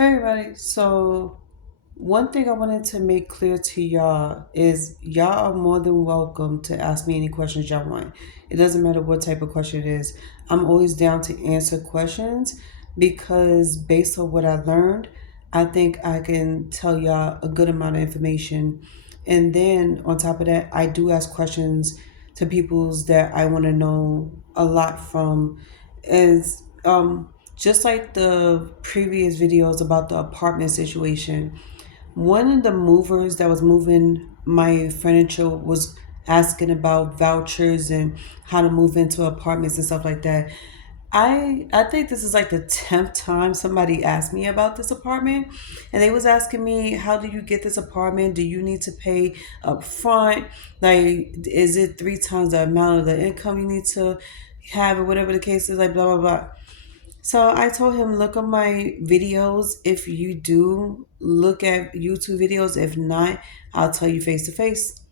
Hey everybody, so one thing I wanted to make clear to y'all is y'all are more than welcome to ask me any questions y'all want. It doesn't matter what type of question it is. I'm always down to answer questions because based on what I learned, I think I can tell y'all a good amount of information. And then on top of that, I do ask questions to people's that I want to know a lot from. Is just like the previous videos about the apartment situation, one of the movers that was moving my furniture was asking about vouchers and how to move into apartments and stuff like that. I think this is like the 10th time somebody asked me about this apartment, and they was asking me, how do you get this apartment? Do you need to pay up front? Like, is it three times the amount of the income you need to have, or whatever the case is, like blah blah blah. So I told him, look at my videos. If you do look at YouTube videos, if not, I'll tell you face to face.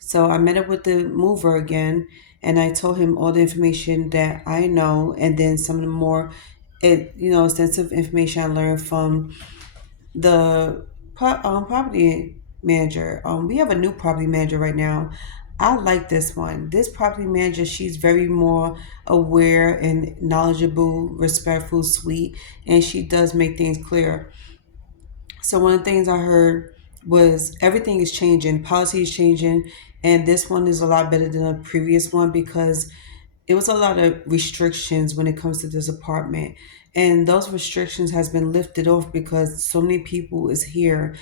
So I met up with the mover again, and I told him all the information that I know, and then some of the more, extensive information I learned from the property manager. We have a new property manager right now. I like this one. This property manager, she's very more aware and knowledgeable, respectful, sweet, and she does make things clear. So one of the things I heard was everything is changing, policy is changing, and this one is a lot better than the previous one because it was a lot of restrictions when it comes to this apartment. And those restrictions has been lifted off because so many people is here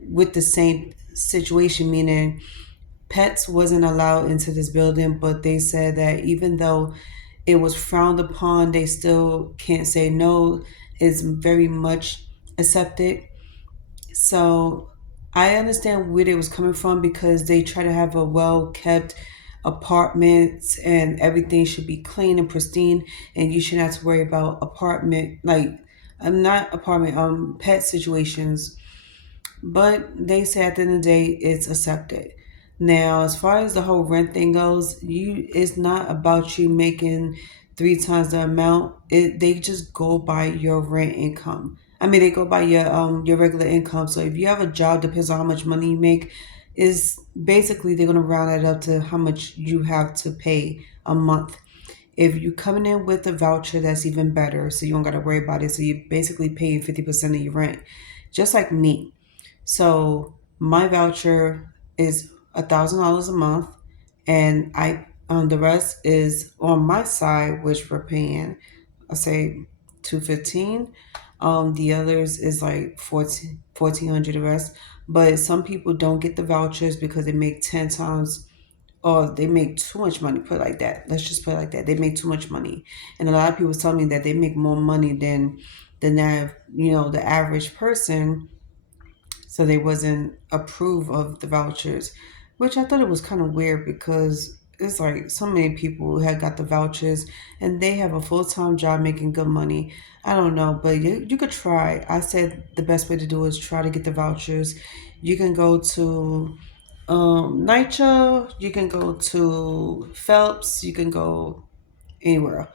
with the same situation, meaning pets wasn't allowed into this building, but they said that even though it was frowned upon, they still can't say no. It's very much accepted. So I understand where they was coming from because they try to have a well kept apartment and everything should be clean and pristine, and you shouldn't have to worry about apartment like not apartment pet situations. But they say at the end of the day, it's accepted. Now, as far as the whole rent thing goes, it's not about you making three times the amount. They just go by your rent income. I mean, they go by your regular income. So if you have a job, depends on how much money you make. Is basically they're gonna round it up to how much you have to pay a month. If you coming in with a voucher, that's even better. So you don't gotta worry about it. So you're basically paying 50% of your rent, just like me. So my voucher is $1,000 a month, and I the rest is on my side, which we're paying. I say 215. The others is like 1400 the rest. But some people don't get the vouchers because they make 10 times, or they make too much money. Put it like that. Let's just put it like that. They make too much money, and a lot of people tell me that they make more money than that. The average person, so they wasn't approve of the vouchers, which I thought it was kind of weird because it's like so many people had got the vouchers and they have a full-time job making good money. I don't know, but you could try. I said the best way to do is try to get the vouchers. You can go to Nitro, you can go to Phelps, you can go anywhere.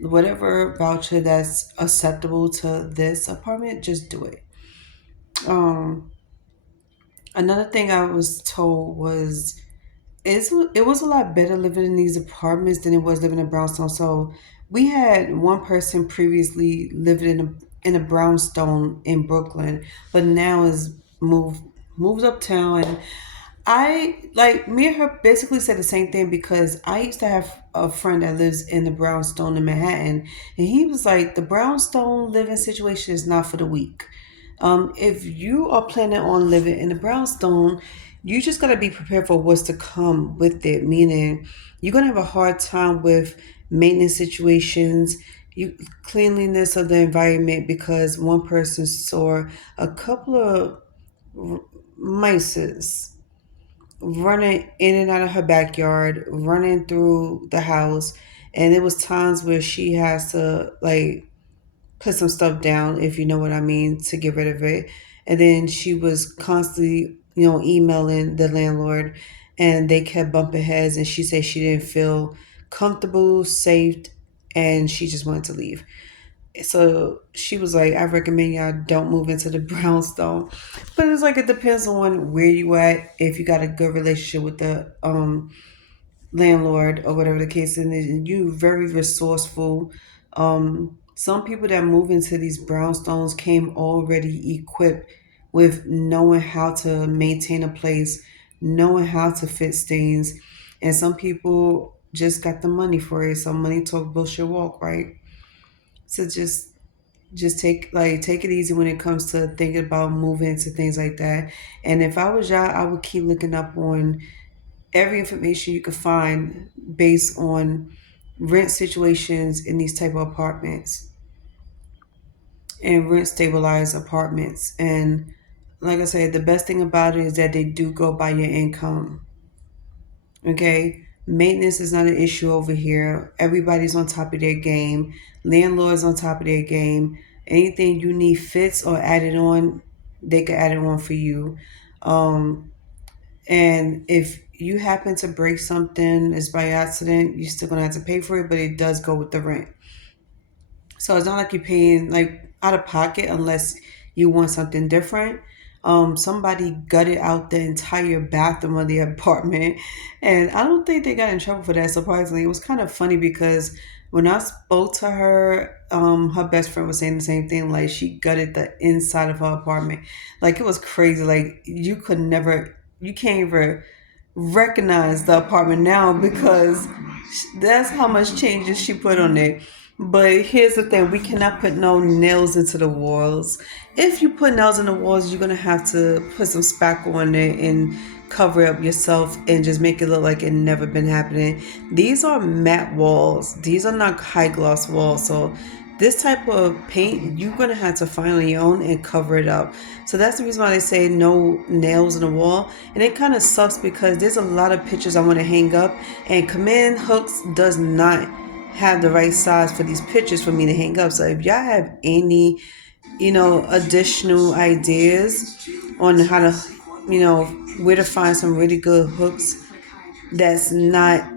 Whatever voucher that's acceptable to this apartment, just do it. Um, Another thing I was told was it was a lot better living in these apartments than it was living in brownstone. So we had one person previously living in a brownstone in Brooklyn, but now is moved uptown. And I like me and her basically said the same thing because I used to have a friend that lives in the brownstone in Manhattan, and he was like, the brownstone living situation is not for the weak. If you are planning on living in the brownstone, you just gotta be prepared for what's to come with it. Meaning, you're gonna have a hard time with maintenance situations, you cleanliness of the environment because one person saw a couple of mice running in and out of her backyard, running through the house, and there was times where she has to like put some stuff down, if you know what I mean, to get rid of it. And then she was constantly, emailing the landlord, and they kept bumping heads. And she said she didn't feel comfortable, safe, and she just wanted to leave. So she was like, I recommend y'all don't move into the brownstone. But it's like it depends on where you at. If you got a good relationship with the landlord or whatever the case is, and you very resourceful. Some people that move into these brownstones came already equipped with knowing how to maintain a place, knowing how to fix things, and some people just got the money for it. So money talk, bullshit walk, right? So just take it easy when it comes to thinking about moving into things like that. And if I was y'all, I would keep looking up on every information you could find based on rent situations in these type of apartments and rent stabilized apartments. And like I said, the best thing about it is that they do go by your income. Okay, maintenance is not an issue over here. Everybody's on top of their game. Landlords on top of their game. Anything you need fits or added on, they can add it on for you. Um, And if you happen to break something, it's by accident, you're still gonna have to pay for it, but it does go with the rent. So it's not like you're paying like out of pocket unless you want something different. Somebody gutted out the entire bathroom of the apartment, and I don't think they got in trouble for that. Surprisingly, it was kind of funny because when I spoke to her, her best friend was saying the same thing. Like she gutted the inside of her apartment, like it was crazy. Like you can't even recognize the apartment now because that's how much changes she put on it. But here's the thing, we cannot put no nails into the walls. If you put nails in the walls, you're gonna have to put some spackle on it and cover up yourself and just make it look like it never been happening. These are matte walls. These are not high gloss walls. So this type of paint you're gonna have to find on your own and cover it up. So that's the reason why they say no nails in the wall. And it kind of sucks because there's a lot of pictures I want to hang up, and command hooks does not have the right size for these pictures for me to hang up. So if y'all have any, additional ideas on how to, where to find some really good hooks that's not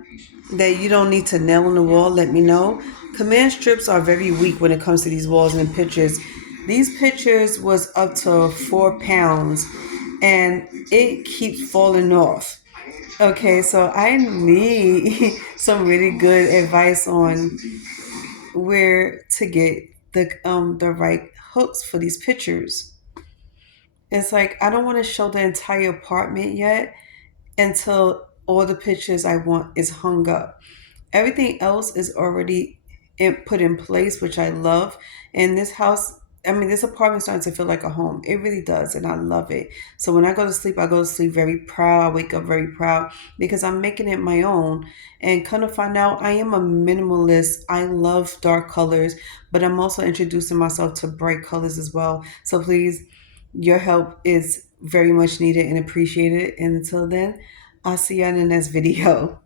that you don't need to nail on the wall, let me know. Command strips are very weak when it comes to these walls and pictures. These pictures was up to 4 pounds and it keeps falling off. Okay, so I need some really good advice on where to get the right hooks for these pictures. It's like I don't want to show the entire apartment yet until all the pictures I want is hung up. Everything else is already put in place, which I love. And this house, I mean, this apartment starting to feel like a home. It really does, and I love it. So when I go to sleep, I go to sleep very proud. I wake up very proud because I'm making it my own. And kind of find out, I am a minimalist. I love dark colors, but I'm also introducing myself to bright colors as well. So please, your help is very much needed and appreciated. And until then, I'll see you in the next video.